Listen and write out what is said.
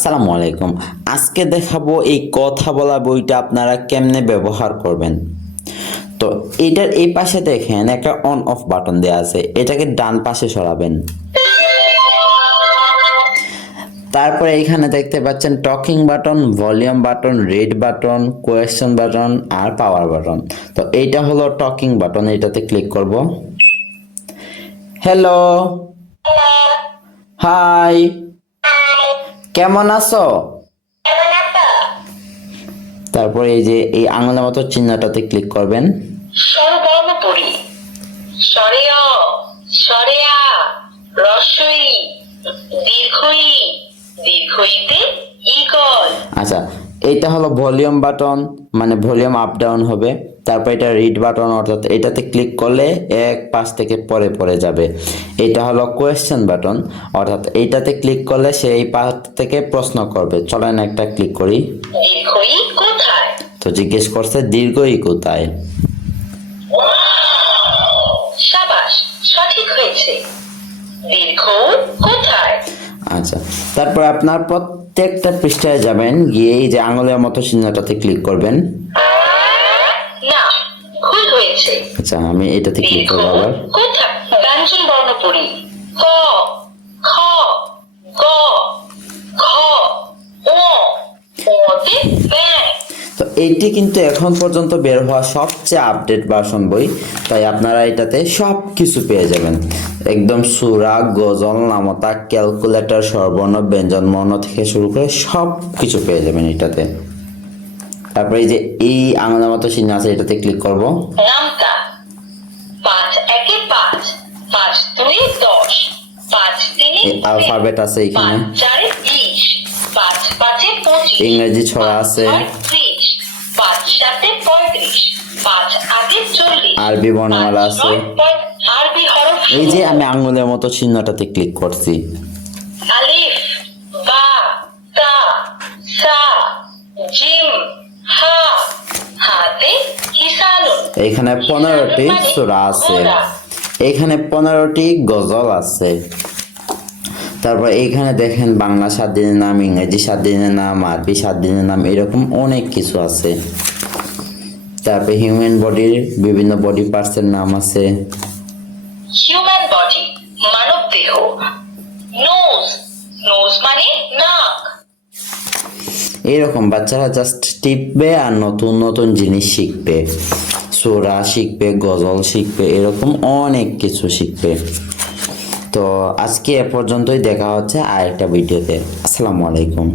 আসসালামু আলাইকুম। আজকে দেখাবো এই কথা বলা বইটা আপনারা কেমনে ব্যবহার করবেন। তো এটার এই পাশে দেখেন একটা অন অফ বাটন দেওয়া আছে, এটাকে ডান পাশে সরাবেন। তারপরে এখানে দেখতে পাচ্ছেন talking button, volume button, red button, question button আর পাওয়ার বাটন। তো এইটা হলো টকিং বাটন, এটাতে ক্লিক করব। হ্যালো, হাই, কেমন আছো? তারপরে এই যে এই আঙুলের মতো চিহ্নটাতে ক্লিক করবেন। স্বরবর্ণপরি স্বরেয় স্বরেয়া রস্বই দীর্ঘই দীর্ঘইতে ইকল। আচ্ছা, এইটা হলো ভলিউম বাটন, মানে ভলিউম আপ ডাউন হবে। তারপর এটা রিড বাটন, অর্থাৎ এটাতে ক্লিক করলে এক পাশ থেকে পরে পরে যাবে। এটা হলো কোয়েশ্চেন বাটন, অর্থাৎ এইটাতে ক্লিক করলে সে এই পাশ থেকে প্রশ্ন করবে। চলেন একটা ক্লিক করি। দীর্ঘই কোথায়? তো জিজ্ঞেস করছে দীর্ঘই কোথায়। সাবাস, সঠিক হয়েছে। দীর্ঘ কোথায়? আচ্ছা, তারপর আপনার প্রত্যেকটা পৃষ্ঠায় যাবেন, গিয়ে এই যে আঙুলের মতো চিহ্নটাতে ক্লিক করবেন। না, ভুল হয়েছে। আচ্ছা, আমি এটাতে ক্লিক দীর্ঘ করবো আবার। কোথায়? ব্যঞ্জন বর্ণ পড়ি ক খ গ ঘ ও ওতে ব্যাং। তো এইটি কিন্তু এখন পর্যন্ত বের হওয়া সবচেয়ে আপডেট ভার্সন বই, তাই আপনারা এটাতে সব কিছু পেয়ে যাবেন। একদম সূরা, গজল, নামতা, ক্যালকুলেটর, স্বরবর্ণ, ব্যঞ্জনবর্ণ থেকে শুরু করে সব কিছু পেয়ে যাবেন এটাতে। তারপরে এই যে এই আঙুলের মতো চিহ্ন আছে, এটাতে ক্লিক করব। নামতা ৫ একে ৫, ৫ ২ ১০, ৫ ৩ এই অ্যালফাবেট আছে এখানে, ৫ ৪ ২০, ৫ ৫ ২৫, ইংরেজি ছড়া আছে, ৩০, ৫ ৭ ৩৫, ৫ ৮ ৪০, আরবি বর্ণমালা আছে। আরবি হরফ এই যে আমি আঙুলের মতো চিহ্নটাতে ক্লিক করছি। আলিফ বা তা সা জিম হা হাতে হিসানুন। এখানে 15টি সূরা আছে, এখানে 15টি গজল আছে। তারপর এইখানে দেখেন বাংলা 7 দিনের নাম, ইংরেজি 7 দিনের নাম, আরবি 7 দিনের নাম, এরকম অনেক কিছু আছে। তারপর হিউম্যান বডির বিভিন্ন বডি পার্টসের নাম আছে। হিউম্যান বডি মানব দেহ। নোজ নোজ মানে নাক। এরকম বাচ্চারা জাস্ট টিপবে আর নতুন নতুন জিনিস শিখবে, সূরা শিখবে, গজল শিখবে, এরকম অনেক কিছু শিখবে। তো আজকে এ পর্যন্তই, দেখা হচ্ছে আরেকটা ভিডিওতে। আসসালামু আলাইকুম।